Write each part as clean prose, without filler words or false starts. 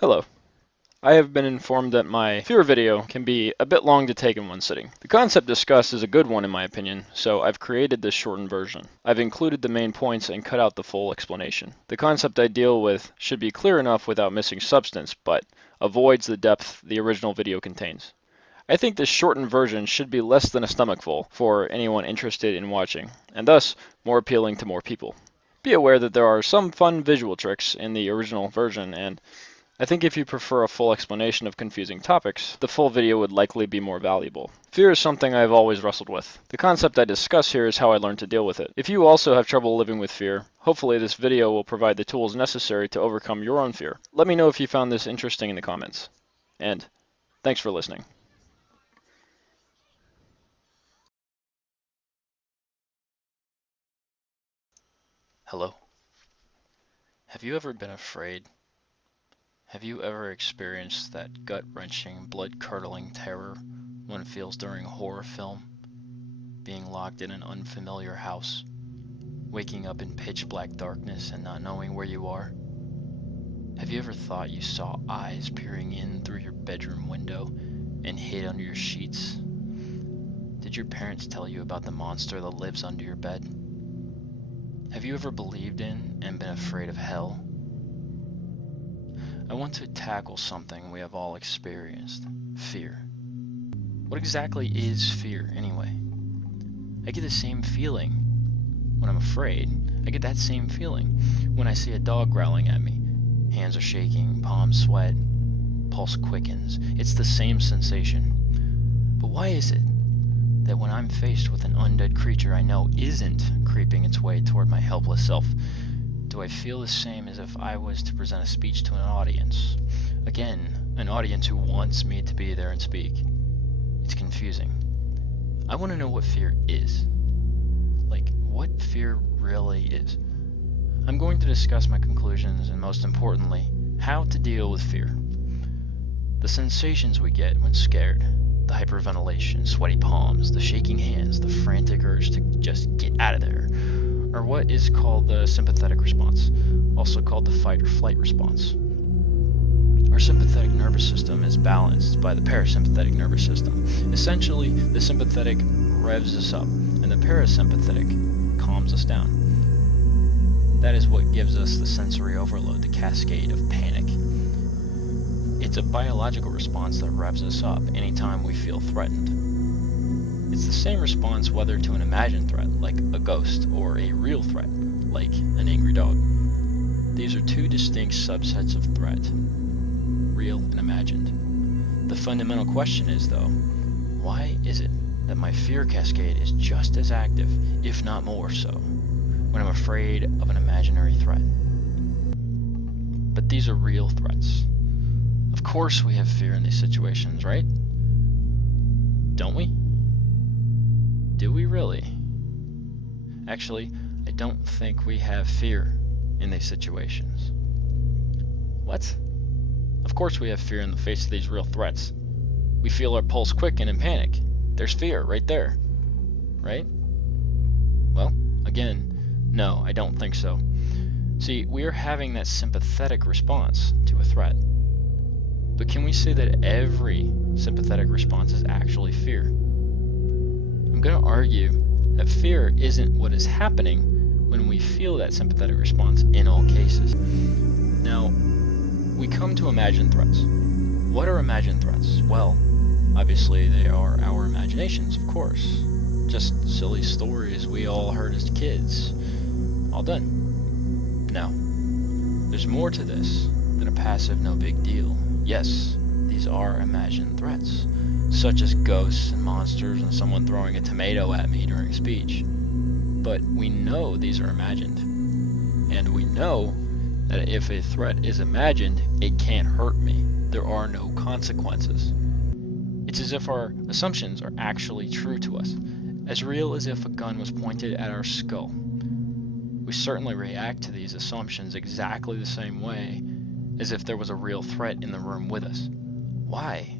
Hello. I have been informed that my fear video can be a bit long to take in one sitting. The concept discussed is a good one in my opinion, so I've created this shortened version. I've included the main points and cut out the full explanation. The concept I deal with should be clear enough without missing substance, but avoids the depth the original video contains. I think this shortened version should be less than a stomachful for anyone interested in watching, and thus more appealing to more people. Be aware that there are some fun visual tricks in the original version, and I think if you prefer a full explanation of confusing topics, the full video would likely be more valuable. Fear is something I've always wrestled with. The concept I discuss here is how I learned to deal with it. If you also have trouble living with fear, hopefully this video will provide the tools necessary to overcome your own fear. Let me know if you found this interesting in the comments. And thanks for listening. Hello. Have you ever been afraid? Have you ever experienced that gut-wrenching, blood-curdling terror one feels during a horror film? Being locked in an unfamiliar house, waking up in pitch-black darkness and not knowing where you are? Have you ever thought you saw eyes peering in through your bedroom window and hid under your sheets? Did your parents tell you about the monster that lives under your bed? Have you ever believed in and been afraid of hell? I want to tackle something we have all experienced: fear. What exactly is fear, anyway? I get the same feeling when I'm afraid. I get that same feeling when I see a dog growling at me. Hands are shaking, palms sweat, pulse quickens. It's the same sensation. But why is it that when I'm faced with an undead creature I know isn't creeping its way toward my helpless self, do I feel the same as if I was to present a speech to an audience? Again, an audience who wants me to be there and speak. It's confusing. I want to know what fear is. Like, what fear really is. I'm going to discuss my conclusions and, most importantly, how to deal with fear. The sensations we get when scared, the hyperventilation, sweaty palms, the shaking hands, the frantic urge to just get out of there, or what is called the sympathetic response, also called the fight or flight response. Our sympathetic nervous system is balanced by the parasympathetic nervous system. Essentially, the sympathetic revs us up, and the parasympathetic calms us down. That is what gives us the sensory overload, the cascade of panic. It's a biological response that revs us up anytime we feel threatened. It's the same response whether to an imagined threat, like a ghost, or a real threat, like an angry dog. These are two distinct subsets of threat, real and imagined. The fundamental question is, though, why is it that my fear cascade is just as active, if not more so, when I'm afraid of an imaginary threat? But these are real threats. Of course we have fear in these situations, right? Don't we? Do we really? Actually, I don't think we have fear in these situations. What? Of course we have fear in the face of these real threats. We feel our pulse quicken and panic. There's fear right there. Right? Well, again, no, I don't think so. See, we are having that sympathetic response to a threat. But can we say that every sympathetic response is actually fear? I'm going to argue that fear isn't what is happening when we feel that sympathetic response in all cases. Now, we come to imagined threats. What are imagined threats? Well, obviously they are our imaginations, of course. Just silly stories we all heard as kids. All done. Now, there's more to this than a passive no big deal. Yes, these are imagined threats, such as ghosts and monsters and someone throwing a tomato at me during a speech. But we know these are imagined. And we know that if a threat is imagined, it can't hurt me. There are no consequences. It's as if our assumptions are actually true to us, as real as if a gun was pointed at our skull. We certainly react to these assumptions exactly the same way as if there was a real threat in the room with us. Why?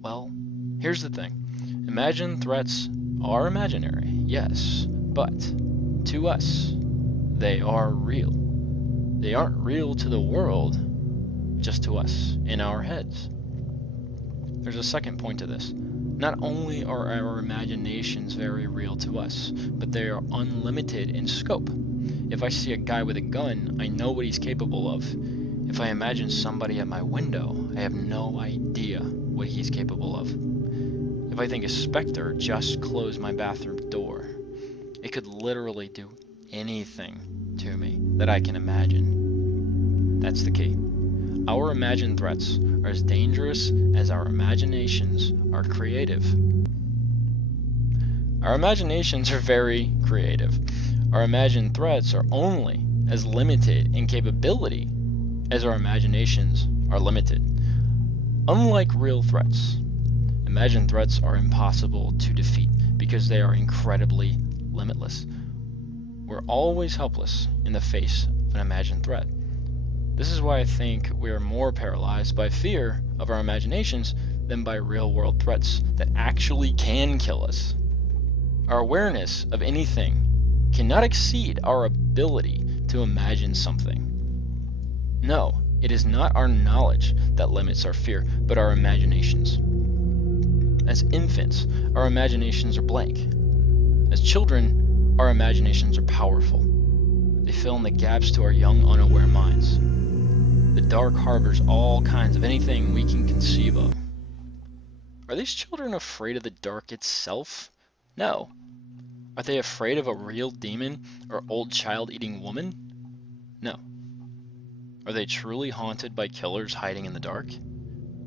Well, here's the thing. Imagined threats are imaginary, yes, but to us, they are real. They aren't real to the world, just to us, in our heads. There's a second point to this. Not only are our imaginations very real to us, but they are unlimited in scope. If I see a guy with a gun, I know what he's capable of. If I imagine somebody at my window, I have no idea what he's capable of. If I think a specter just closed my bathroom door, it could literally do anything to me that I can imagine. That's the key. Our imagined threats are as dangerous as our imaginations are creative. Our imaginations are very creative. Our imagined threats are only as limited in capability as our imaginations are limited. Unlike real threats, imagined threats are impossible to defeat because they are incredibly limitless. We're always helpless in the face of an imagined threat. This is why I think we are more paralyzed by fear of our imaginations than by real-world threats that actually can kill us. Our awareness of anything cannot exceed our ability to imagine something. No, it is not our knowledge that limits our fear, but our imaginations. As infants, our imaginations are blank. As children, our imaginations are powerful. They fill in the gaps to our young, unaware minds. The dark harbors all kinds of anything we can conceive of. Are these children afraid of the dark itself? No. Are they afraid of a real demon or old child-eating woman? No. Are they truly haunted by killers hiding in the dark?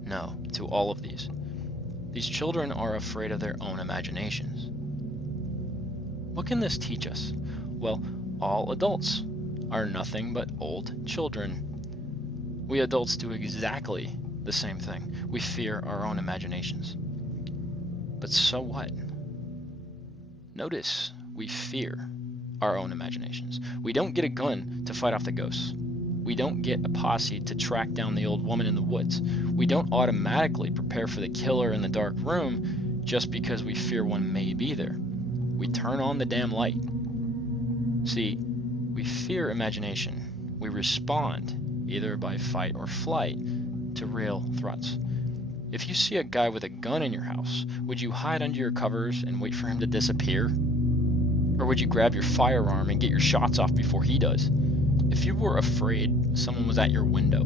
No, to all of these. These children are afraid of their own imaginations. What can this teach us? Well, all adults are nothing but old children. We adults do exactly the same thing. We fear our own imaginations. But so what? Notice we fear our own imaginations. We don't get a gun to fight off the ghosts. We don't get a posse to track down the old woman in the woods. We don't automatically prepare for the killer in the dark room just because we fear one may be there. We turn on the damn light. See, we fear imagination. We respond either by fight or flight to real threats. If you see a guy with a gun in your house, would you hide under your covers and wait for him to disappear? Or would you grab your firearm and get your shots off before he does? If you were afraid someone was at your window,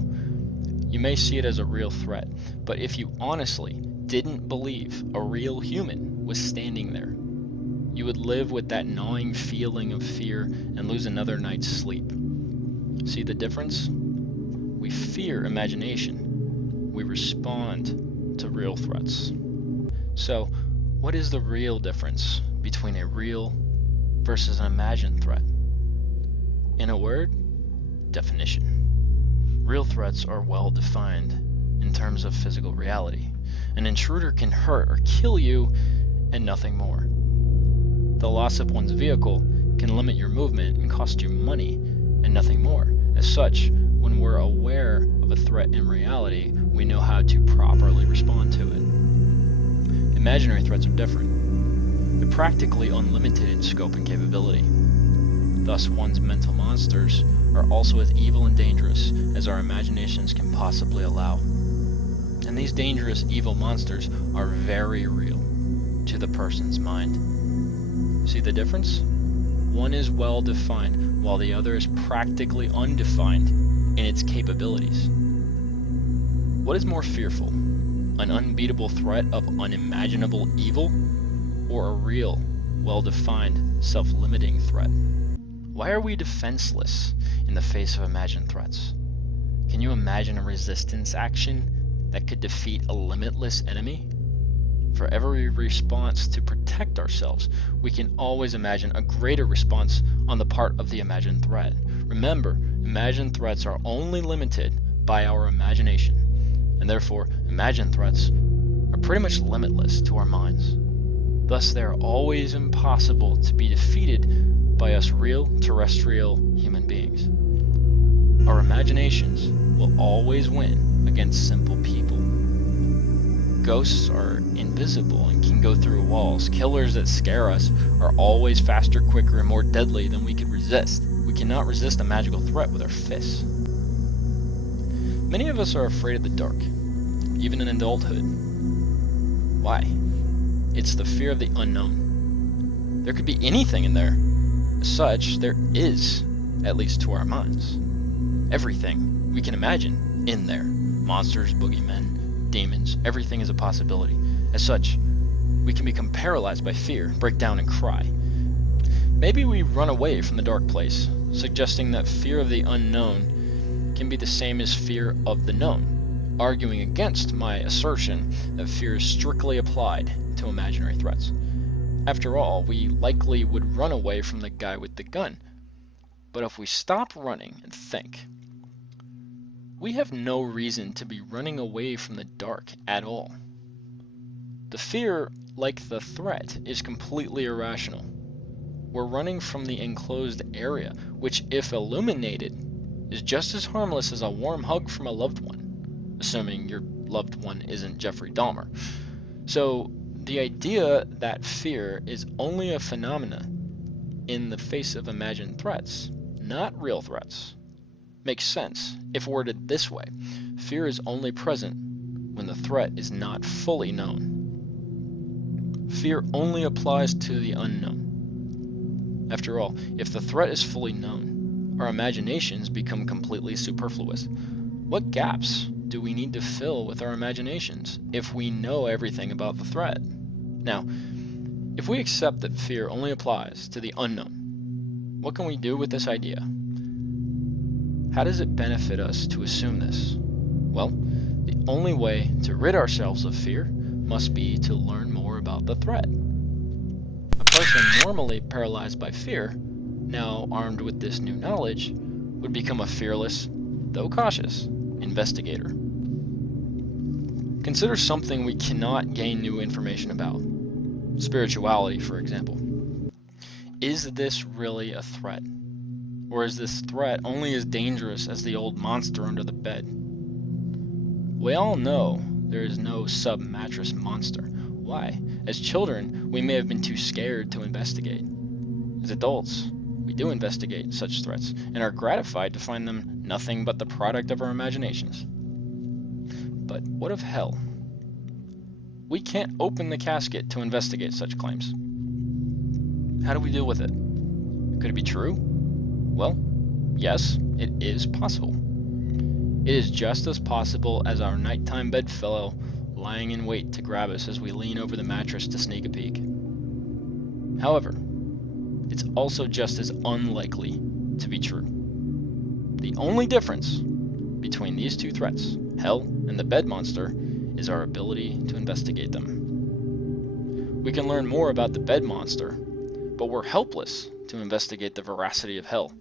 you may see it as a real threat, but if you honestly didn't believe a real human was standing there, you would live with that gnawing feeling of fear and lose another night's sleep. See the difference? We fear imagination. We respond to real threats. So, what is the real difference between a real versus an imagined threat? In a word, definition. Real threats are well defined in terms of physical reality. An intruder can hurt or kill you and nothing more. The loss of one's vehicle can limit your movement and cost you money and nothing more. As such, when we're aware of a threat in reality, we know how to properly respond to it. Imaginary threats are different. They're practically unlimited in scope and capability. Thus, one's mental monsters are also as evil and dangerous as our imaginations can possibly allow. And these dangerous evil monsters are very real to the person's mind. See the difference? One is well defined, while the other is practically undefined in its capabilities. What is more fearful? An unbeatable threat of unimaginable evil, or a real, well-defined, self-limiting threat? Why are we defenseless in the face of imagined threats? Can you imagine a resistance action that could defeat a limitless enemy? For every response to protect ourselves, we can always imagine a greater response on the part of the imagined threat. Remember, imagined threats are only limited by our imagination, and therefore imagined threats are pretty much limitless to our minds. Thus, they are always impossible to be defeated by us real terrestrial human beings. Our imaginations will always win against simple people. Ghosts are invisible and can go through walls. Killers that scare us are always faster, quicker, and more deadly than we could resist. We cannot resist a magical threat with our fists. Many of us are afraid of the dark, even in adulthood. Why? It's the fear of the unknown. There could be anything in there. As such, there is, at least to our minds, everything we can imagine in there. Monsters, boogeymen, demons, everything is a possibility. As such, we can become paralyzed by fear, break down and cry. Maybe we run away from the dark place, suggesting that fear of the unknown can be the same as fear of the known, arguing against my assertion that fear is strictly applied to imaginary threats. After all, we likely would run away from the guy with the gun. But if we stop running and think, we have no reason to be running away from the dark at all. The fear, like the threat, is completely irrational. We're running from the enclosed area, which, if illuminated, is just as harmless as a warm hug from a loved one, assuming your loved one isn't Jeffrey Dahmer. So, the idea that fear is only a phenomena in the face of imagined threats, not real threats, makes sense if worded this way. Fear is only present when the threat is not fully known. Fear only applies to the unknown. After all, if the threat is fully known, our imaginations become completely superfluous. What gaps do we need to fill with our imaginations if we know everything about the threat? Now, if we accept that fear only applies to the unknown, what can we do with this idea? How does it benefit us to assume this? Well, the only way to rid ourselves of fear must be to learn more about the threat. A person normally paralyzed by fear, now armed with this new knowledge, would become a fearless, though cautious, investigator. Consider something we cannot gain new information about. Spirituality, for example. Is this really a threat? Or is this threat only as dangerous as the old monster under the bed? We all know there is no sub-mattress monster. Why? As children, we may have been too scared to investigate. As adults, we do investigate such threats and are gratified to find them nothing but the product of our imaginations. But what of hell? We can't open the casket to investigate such claims. How do we deal with it? Could it be true? Well, yes, it is possible. It is just as possible as our nighttime bedfellow lying in wait to grab us as we lean over the mattress to sneak a peek. However, it's also just as unlikely to be true. The only difference between these two threats, hell and the bed monster, is our ability to investigate them. We can learn more about the bed monster, but we're helpless to investigate the veracity of hell.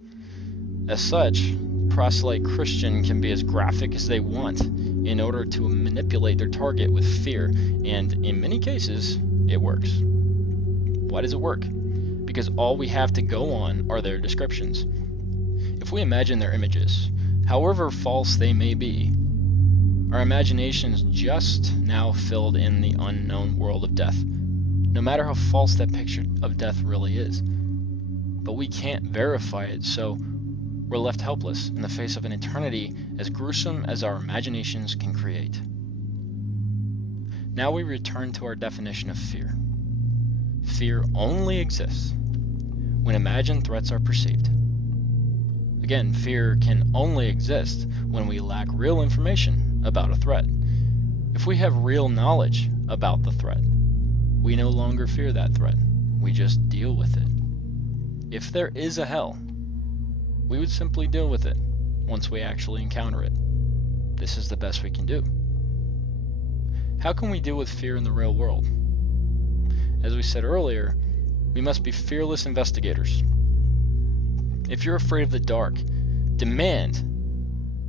As such, proselyte Christian can be as graphic as they want in order to manipulate their target with fear, and in many cases, it works. Why does it work? Because all we have to go on are their descriptions. If we imagine their images, however false they may be, our imaginations just now filled in the unknown world of death, no matter how false that picture of death really is. But we can't verify it, so we're left helpless in the face of an eternity as gruesome as our imaginations can create. Now we return to our definition of fear. Fear only exists when imagined threats are perceived. Again, fear can only exist when we lack real information about a threat. If we have real knowledge about the threat, we no longer fear that threat. We just deal with it. If there is a hell, we would simply deal with it once we actually encounter it. This is the best we can do. How can we deal with fear in the real world? As we said earlier, we must be fearless investigators. If you're afraid of the dark, demand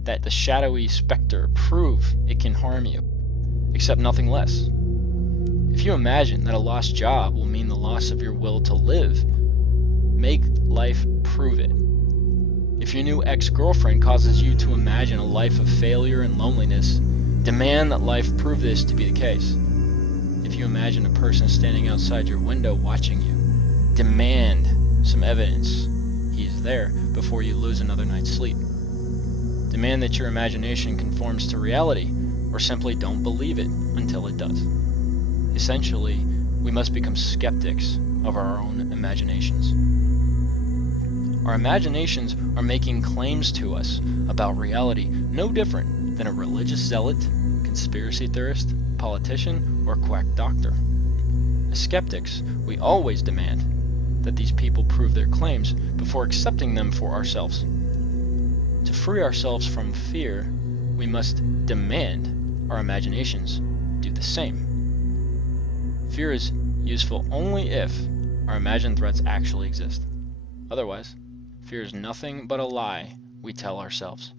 that the shadowy specter prove it can harm you, accept nothing less. If you imagine that a lost job will mean the loss of your will to live, make life prove it. If your new ex-girlfriend causes you to imagine a life of failure and loneliness, demand that life prove this to be the case. If you imagine a person standing outside your window watching you, demand some evidence he's there before you lose another night's sleep. Demand that your imagination conforms to reality, or simply don't believe it until it does. Essentially, we must become skeptics of our own imaginations. Our imaginations are making claims to us about reality no different than a religious zealot, conspiracy theorist, politician, or quack doctor. As skeptics, we always demand that these people prove their claims before accepting them for ourselves. To free ourselves from fear, we must demand our imaginations do the same. Fear is useful only if our imagined threats actually exist. Otherwise, fear is nothing but a lie we tell ourselves,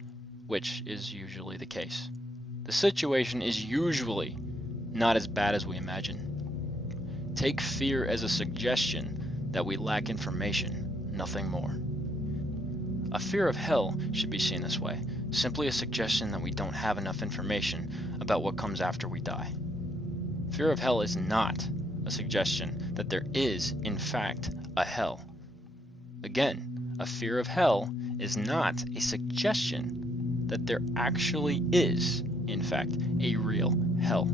which is usually the case. The situation is usually not as bad as we imagine. Take fear as a suggestion that we lack information, nothing more. A fear of hell should be seen this way, simply a suggestion that we don't have enough information about what comes after we die. Fear of hell is not a suggestion that there is, in fact, a hell. Again, a fear of hell is not a suggestion that there actually is, in fact, a real hell.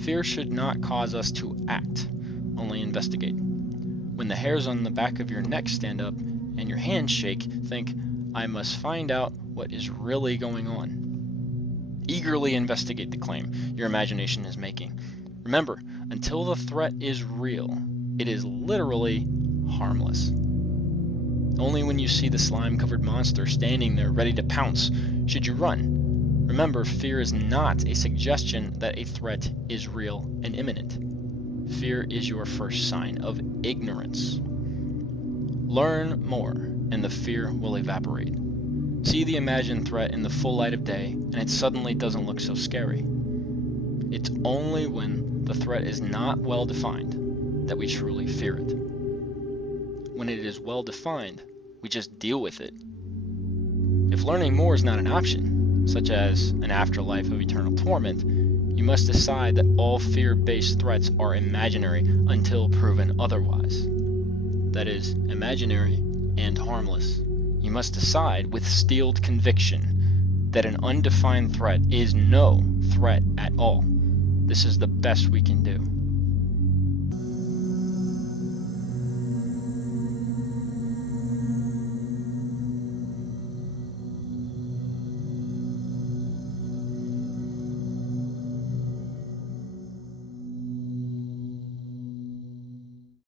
Fear should not cause us to act, only investigate. When the hairs on the back of your neck stand up and your hands shake, think, I must find out what is really going on. Eagerly investigate the claim your imagination is making. Remember, until the threat is real, it is literally harmless. Only when you see the slime-covered monster standing there ready to pounce should you run. Remember, fear is not a suggestion that a threat is real and imminent. Fear is your first sign of ignorance. Learn more, and the fear will evaporate. See the imagined threat in the full light of day, and it suddenly doesn't look so scary. It's only when the threat is not well defined that we truly fear it. When it is well defined, we just deal with it. If learning more is not an option, such as an afterlife of eternal torment, you must decide that all fear-based threats are imaginary until proven otherwise. That is, imaginary and harmless. You must decide with steeled conviction that an undefined threat is no threat at all. This is the best we can do.